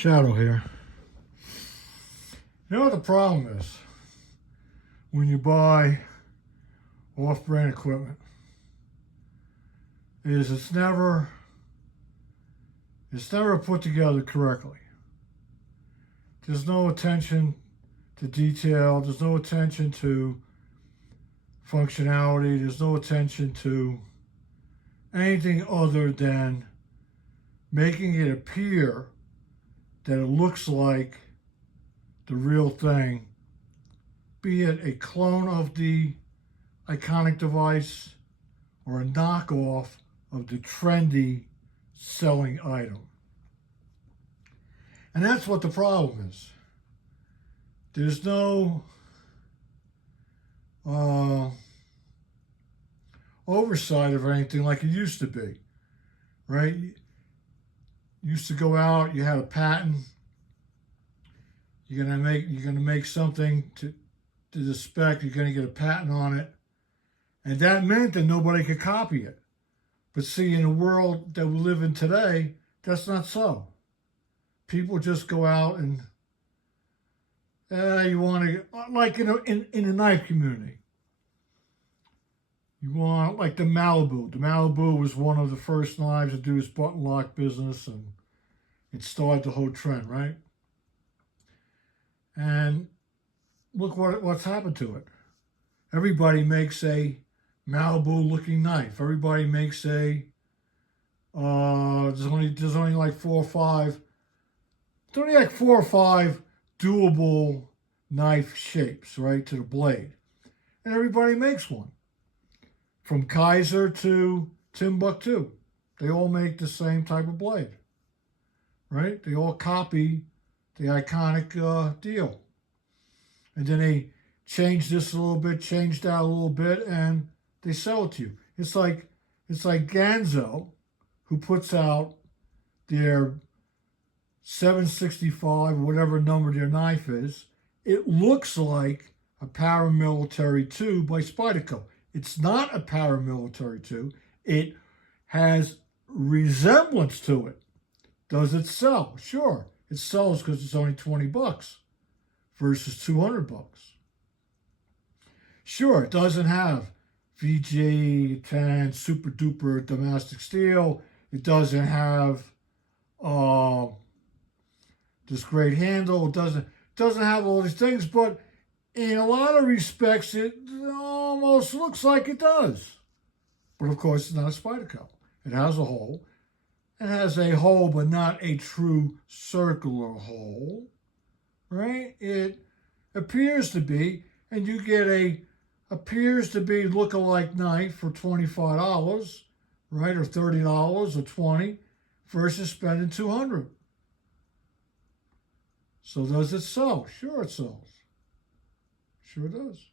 Shadow here. You know what the problem is when you buy off-brand equipment is it's never put together correctly. There's no attention to detail. There's no attention to functionality. There's no attention to anything other than making it appear that it looks like the real thing, be it a clone of the iconic device or a knockoff of the trendy selling item. And that's what the problem is. There's no oversight of anything like it used to be, right? You used to go out, you had a patent, you're gonna make something to the spec, you're gonna get a patent on it, and that meant that nobody could copy it. But see, in the world that we live in today, that's not so. People just go out and you want to, like in the knife community, you want, like the Malibu. The Malibu was one of the first knives to do its button lock business, and it started the whole trend, right? And look what's happened to it. Everybody makes a Malibu-looking knife. Everybody makes a there's only like four or five doable knife shapes, right, to the blade, and everybody makes one. From Kaiser to Timbuktu, they all make the same type of blade, right? They all copy the iconic deal. And then they change this a little bit, change that a little bit, and they sell it to you. It's like Ganzo, who puts out their 765, whatever number their knife is. It looks like a paramilitary 2 by Spyderco. It's not a paramilitary 2. It has resemblance to it. Does it sell? Sure. It sells because it's only $20 versus $200. Sure, it doesn't have VG10 super duper domestic steel. It doesn't have this great handle. It doesn't have all these things, but in a lot of respects, it almost looks like it does. But of course, it's not a Spyderco. It has a hole. It has a hole, but not a true circular hole, right? It appears to be, and you get a appears to be look-alike knife for $25, right, or $30 or $20, versus spending $200. So does it sell? Sure it sells. Sure it does.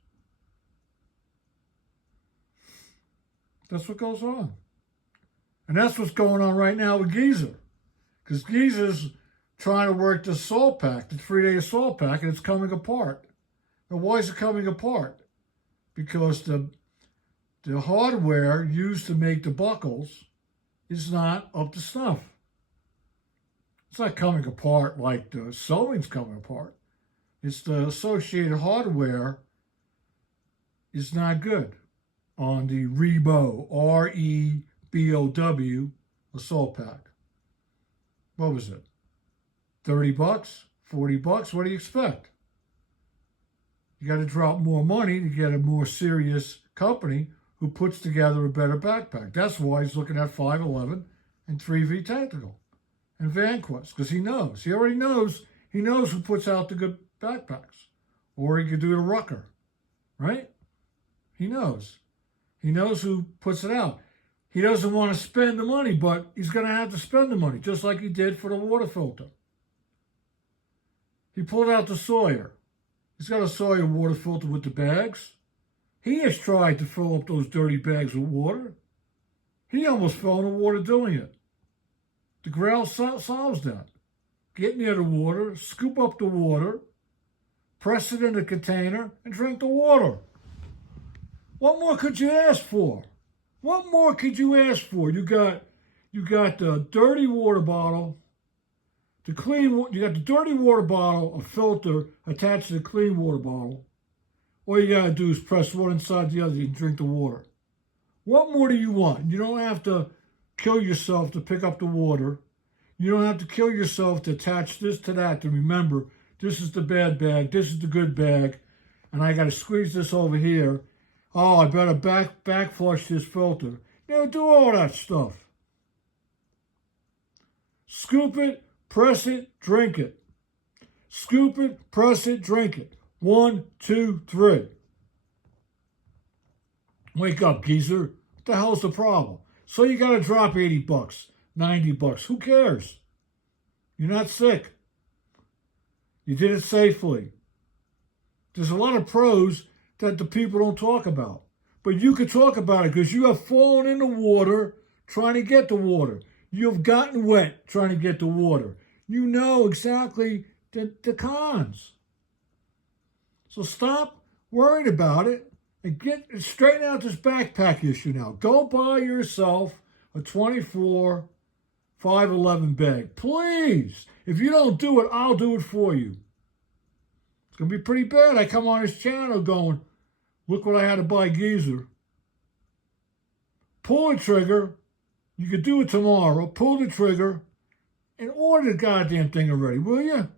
That's what goes on. And that's what's going on right now with Geezer. Because Geezer's trying to work the assault pack, the 3-day assault pack, and it's coming apart. Now, why is it coming apart? Because the hardware used to make the buckles is not up to snuff. It's not coming apart like the sewing's coming apart. It's the associated hardware is not good on the Rebow, REBOW assault pack. What was it? $30? $40? What do you expect? You got to drop more money to get a more serious company who puts together a better backpack. That's why he's looking at 511 and 3V Tactical and VanQuest, because he knows. He already knows. He knows who puts out the good backpacks. Or he could do the Rucker, right? He knows. He knows who puts it out. He doesn't want to spend the money, but he's going to have to spend the money, just like he did for the water filter. He pulled out the Sawyer. He's got a Sawyer water filter with the bags. He has tried to fill up those dirty bags with water. He almost fell in the water doing it. The Grail solves that. Get near the water, scoop up the water, press it in the container, and drink the water. What more could you ask for? What more could you ask for? You got the dirty water bottle, The clean, you got the dirty water bottle, a filter attached to the clean water bottle. All you gotta do is press one inside the other and drink the water. What more do you want? You don't have to kill yourself to pick up the water. You don't have to kill yourself to attach this to that to remember this is the bad bag, this is the good bag, and I gotta squeeze this over here. Oh, I better back flush this filter. You know, do all that stuff. Scoop it, press it, drink it. Scoop it, press it, drink it. 1, 2, 3. Wake up, geezer. What the hell's the problem? So you got to drop $80, $90. Who cares? You're not sick. You did it safely. There's a lot of pros that the people don't talk about. But you could talk about it because you have fallen in the water trying to get the water. You've gotten wet trying to get the water. You know exactly the cons. So stop worrying about it and straighten out this backpack issue now. Go buy yourself a 24 511 bag. Please. If you don't do it, I'll do it for you. It's going to be pretty bad. I come on this channel going, look what I had to buy, geezer. Pull the trigger. You could do it tomorrow. Pull the trigger and order the goddamn thing already, will you?